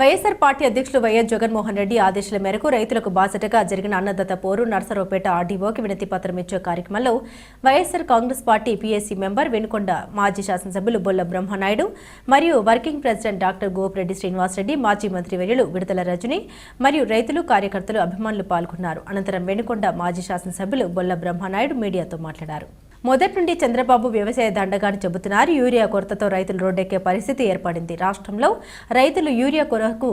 YSR party అధ్యక్షులు YS Jaganmohan Reddy ఆదేశాల మేరకు రైతులకు బాసటగా జరిగిన అన్నదాత పోరు నర్సరావుపేట ఆర్డీఓకి వినతి పత్రం ఇచ్చే కార్యక్రమంలో YSR Congress party PSC member Vinukonda మాజీ శాసనసభ్యులు బొల్ల బ్రహ్మనాయుడు మరియు working president doctor Gopireddy Srinivasareddy మాజీ మంత్రి వర్యులు విడతల రజని మరియు రైతులు కార్యకర్తలు అభిమానులు పాల్గొన్నారు. అనంతరం వెనుకొండ మాజీ శాసనసభ్యులు బొల్ల బ్రహ్మనాయుడు మీడియాతో మాట్లాడారు. మొదటి నుండి చంద్రబాబు వ్యవసాయ దండగాని చెబుతున్నారు. యూరియా కొరతతో రైతులు రోడ్డెక్కే పరిస్థితి ఏర్పడింది. రాష్ట్రంలో రైతులు యూరియా కొరకు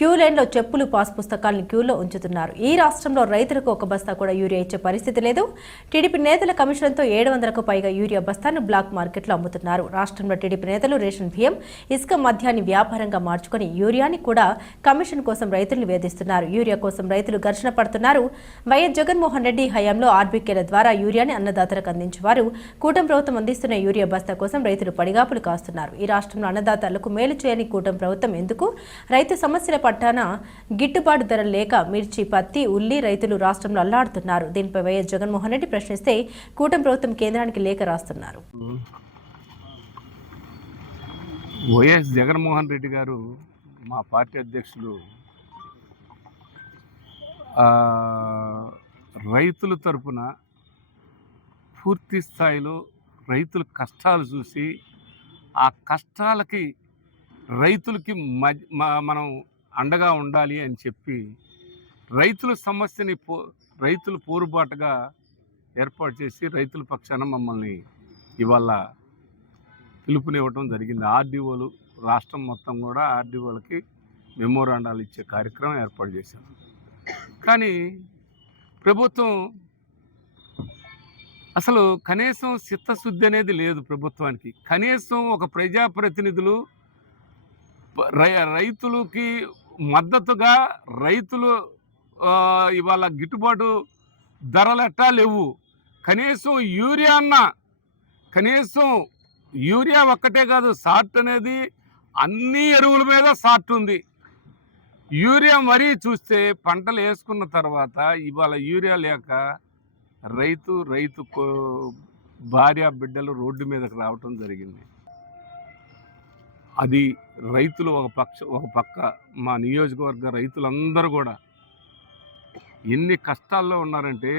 క్యూ లైన్లో చెప్పులు పాస్ పుస్తకాలను క్యూలో ఉంచుతున్నారు. ఈ రాష్ట్రంలో రైతులకు ఒక బస్తా కూడా యూరియా ఇచ్చే పరిస్థితి లేదు. టీడీపీ నేతల కమిషన్తో ఏడు వందలకు పైగా యూరియా బస్తాను బ్లాక్ మార్కెట్లో అమ్ముతున్నారు. రాష్ట్రంలో టీడీపీ నేతలు రేషన్ బియ్యం ఇసుక మద్యాన్ని వ్యాపారంగా మార్చుకొని యూరియాని కూడా కమిషన్ కోసం రైతులను వేధిస్తున్నారు. యూరియా కోసం రైతులు ఘర్షణ పడుతున్నారు. వైఎస్ జగన్మోహన్ రెడ్డి హయాంలో ఆర్బీకేల ద్వారా యూరియాని అన్నదాతలకు అందించారు వారు కూటమి ప్రభుత్వం అందిస్తున్న యూరియా బస్తా కోసం రైతులు పడిగాపులు కాస్తున్నారు. ఈ రాష్ట్రంలో అన్నదాతలకు మేలు చేయని కూటమి ప్రభుత్వం ఎందుకు? రైతు సమస్యల పట్టాన గిట్టుబాటు ధర లేక మిర్చి పత్తి ఉల్లి రైతులు రాష్ట్రంలో అల్లాడుతున్నారు. దీనిపై వైఎస్ జగన్మోహన్ రెడ్డి ప్రశ్నిస్తే కూటమి ప్రభుత్వం కేంద్రానికి లేఖ రాస్తున్నారు. వైఎస్ జగన్మోహన్ రెడ్డి గారు మా పార్టీ అధ్యక్షులు రైతుల తరపున పూర్తి స్థాయిలో రైతుల కష్టాలు చూసి ఆ కష్టాలకి రైతులకి మ- మనం అండగా ఉండాలి అని చెప్పి రైతుల సమస్యని పో రైతులు పోరుబాటుగా ఏర్పాటు చేసి రైతుల పక్షాన మమ్మల్ని ఇవాళ పిలుపునివ్వటం జరిగింది. ఆర్డీఓలు రాష్ట్రం మొత్తం కూడా ఆర్డీఓలకి మెమోరాండాలు ఇచ్చే కార్యక్రమం ఏర్పాటు చేశారు. కానీ ప్రభుత్వం అసలు కనీసం చిత్తశుద్ధి అనేది లేదు ప్రభుత్వానికి. కనీసం ఒక ప్రజాప్రతినిధులు రై- రైతులకి మద్దతుగా రైతులు ఇవాళ గిట్టుబాటు ధరలు ఎట్టా లేవు. కనీసం యూరియా అన్న కనీసం యూరియా ఒక్కటే కాదు సార్ట్ అనేది అన్ని ఎరువుల మీద సార్ట్ ఉంది. యూరియా మరీ చూస్తే పంటలు వేసుకున్న తర్వాత ఇవాళ యూరియా లేక రైతు రైతు కో- భార్య బిడ్డలు రోడ్డు మీదకి రావటం జరిగింది. అది రైతులు ఒక పక్ష ఒక పక్క మా నియోజకవర్గ రైతులందరూ కూడా ఎన్ని కష్టాల్లో ఉన్నారంటే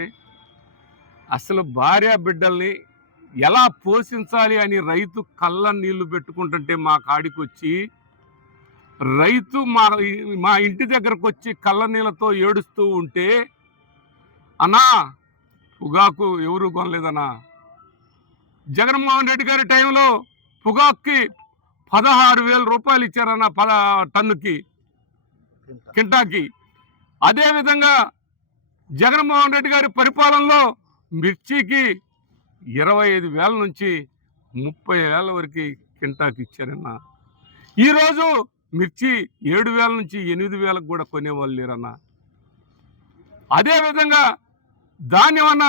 అసలు భార్య బిడ్డల్ని ఎలా పోషించాలి అని రైతు కళ్ళ నీళ్ళు పెట్టుకుంటుంటే మా కాడికి వచ్చి రైతు మా మా ఇంటి దగ్గరకు వచ్చి కళ్ళ నీళ్ళతో ఏడుస్తూ ఉంటే అన్నా పొగాకు ఎవరు కొనలేదన్నా. జగన్మోహన్ రెడ్డి గారి టైంలో పొగాక్కి పదహారు వేల రూపాయలు ఇచ్చారన్న పద టన్నుకి కింటాకి. అదేవిధంగా జగన్మోహన్ రెడ్డి గారి పరిపాలనలో మిర్చికి ఇరవై ఐదు వేల నుంచి ముప్పై వేల వరకు కింటాకి ఇచ్చారన్న. ఈరోజు మిర్చి ఏడు వేల నుంచి ఎనిమిది వేలకు కూడా కొనేవాళ్ళు లేరన్న. అదేవిధంగా ధాన్యం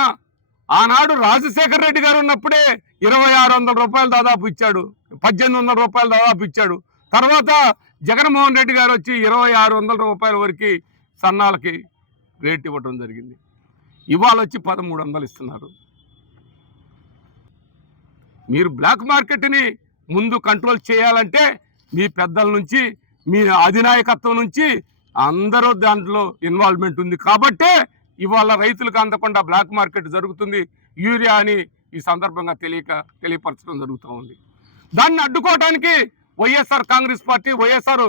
ఆనాడు రాజశేఖర రెడ్డి గారు ఉన్నప్పుడే ఇరవై ఆరు వందల రూపాయలు దాదాపు ఇచ్చాడు పద్దెనిమిది వందల రూపాయలు దాదాపు ఇచ్చాడు. తర్వాత జగన్మోహన్ రెడ్డి గారు వచ్చి ఇరవై ఆరు వందల రూపాయల వరకు సన్నాలకి రేట్ ఇవ్వడం జరిగింది. ఇవాళ వచ్చి పదమూడు వందలు ఇస్తున్నారు. మీరు బ్లాక్ మార్కెట్ని ముందు కంట్రోల్ చేయాలంటే మీ పెద్దల నుంచి మీ అధినాయకత్వం నుంచి అందరూ దాంట్లో ఇన్వాల్వ్మెంట్ ఉంది. కాబట్టే ఇవాళ రైతులకు అందకుండా బ్లాక్ మార్కెట్ జరుగుతుంది. యూరియా అని ఈ సందర్భంగా తెలియక తెలియపరచడం జరుగుతూ ఉంది. దాన్ని అడ్డుకోవడానికి YSR Congress party YSR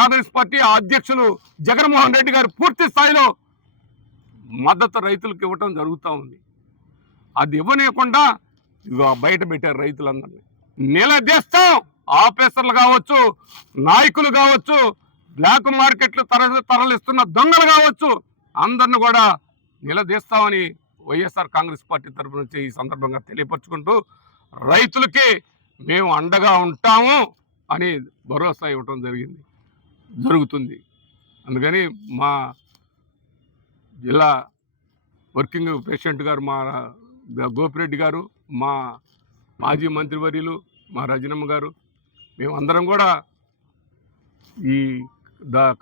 Congress party అధ్యక్షులు జగన్మోహన్ రెడ్డి గారు పూర్తి స్థాయిలో మద్దతు రైతులకు ఇవ్వటం జరుగుతూ ఉంది. అది ఇవ్వనీయకుండా బయట పెట్టారు రైతులందరినీ. నిలదీస్తాం. ఆఫీసర్లు కావచ్చు నాయకులు కావచ్చు బ్లాక్ మార్కెట్లు తర తరలిస్తున్న దొంగలు కావచ్చు అందరిని కూడా నిలదీస్తామని వైఎస్ఆర్ కాంగ్రెస్ పార్టీ తరఫు నుంచి ఈ సందర్భంగా తెలియపరుచుకుంటూ రైతులకి మేము అండగా ఉంటాము అని భరోసా ఇవ్వటం జరిగింది జరుగుతుంది. అందుకని మా జిల్లా వర్కింగ్ ప్రెసిడెంట్ గారు మా గోపిరెడ్డి గారు మా మాజీ మంత్రివర్యులు మా రజనమ్మ గారు మేమందరం కూడా ఈ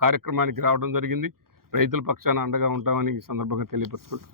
కార్యక్రమానికి రావడం జరిగింది. రైతుల పక్షాన అండగా ఉంటామని ఈ సందర్భంగా తెలియపరుచుకుంటాం